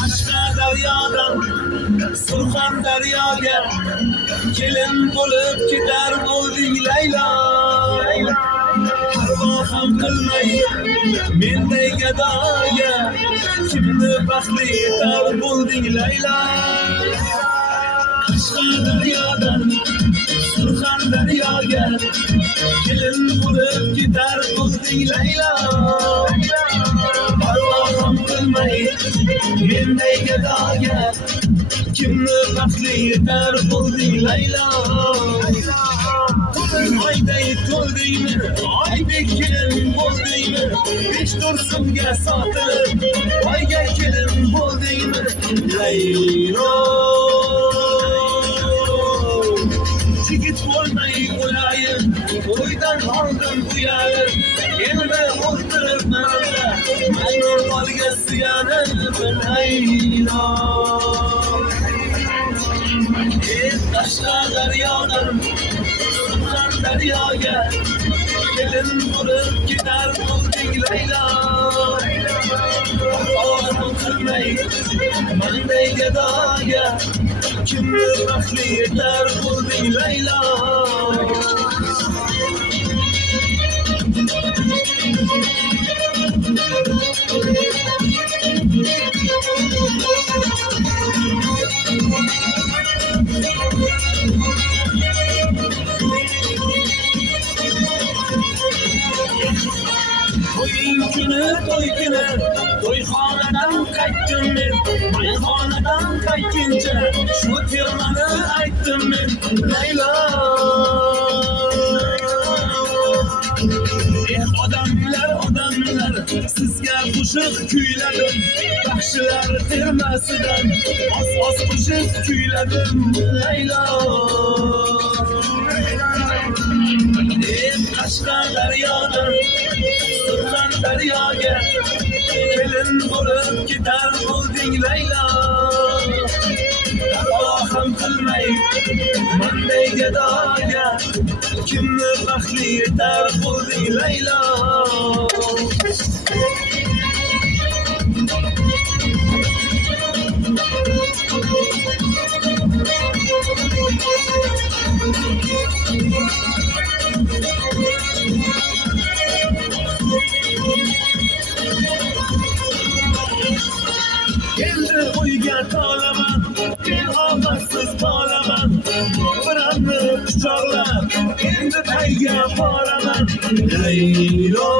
Qashqadaryodan Surxondaryoga kelin bo'lib ketar bo'lding Laylo. Parvo ham qilmay menday gadoga kimni baxtli etar bo'lding Laylo. Qashqadaryodan Surxondaryoga kelin bo'lib ketar bo'lding Laylo. Parvo ham qilmay menday gadoga kimni baxtli etar bo'lding Laylo. Ayday to'ldingmi, aybek kelin bo'ldingmi, 5-4 so'mga sotilib oyga kelin bo'ldingmi Laylo. Yigit bo'lmay o'layin, o'ydan oldin uyalib, endi o'ltiribman maynor bolga suyanib Laylo. Qashqadaryodan Surxondaryoga kelin bo'lib ketar bo'lding Laylo. Parvo qilmay menday gadoga kimni baxtli etar bo'lding Laylo. To'y kuni to'yxonadan qaytdim men, mayxonadan qaytguncha shu termani aytdim men Laylo. Odamlar sizga qo'shiq kuyladim, baxshilar termasidan oz qo'shiq kuyladim Laylo. Qashqadaryodan Surxondaryoga kelin bo'lib ketar bo'lding Laylo. Parvo ham qilmay menday gadoga kimni baxtli etar bo'lding Laylo. Endi uyga tolaman, men ovozsiz qolaman, biramni quchoqlab endi tayga boraman Laylo.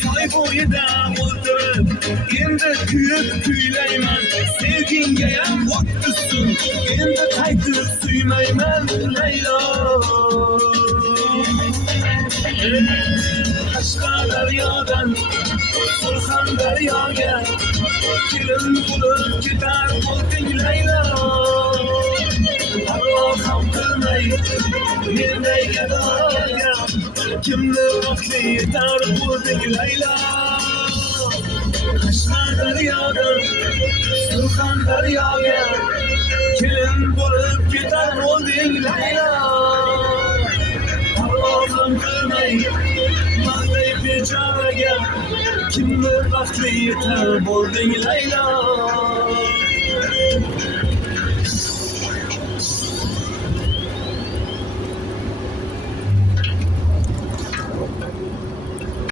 Soy bo'yida o'ltirib endi kuyib kuylayman, sevgingayam o't tushsin endi qaytib suymayman Laylo. Qashqadaryodan Surxondaryoga kelin bo'lib ketar bo'lding Laylo. Parvo ham qilmay menday gadoga kimni baxtli etar bo'lding Laylo. Qashqadaryodan Surxondaryoga kelin bo'lib ketar bo'lding Laylo. Parvo ham qilmay menday bechoraga kimni baxtli etar bo'lding Laylo.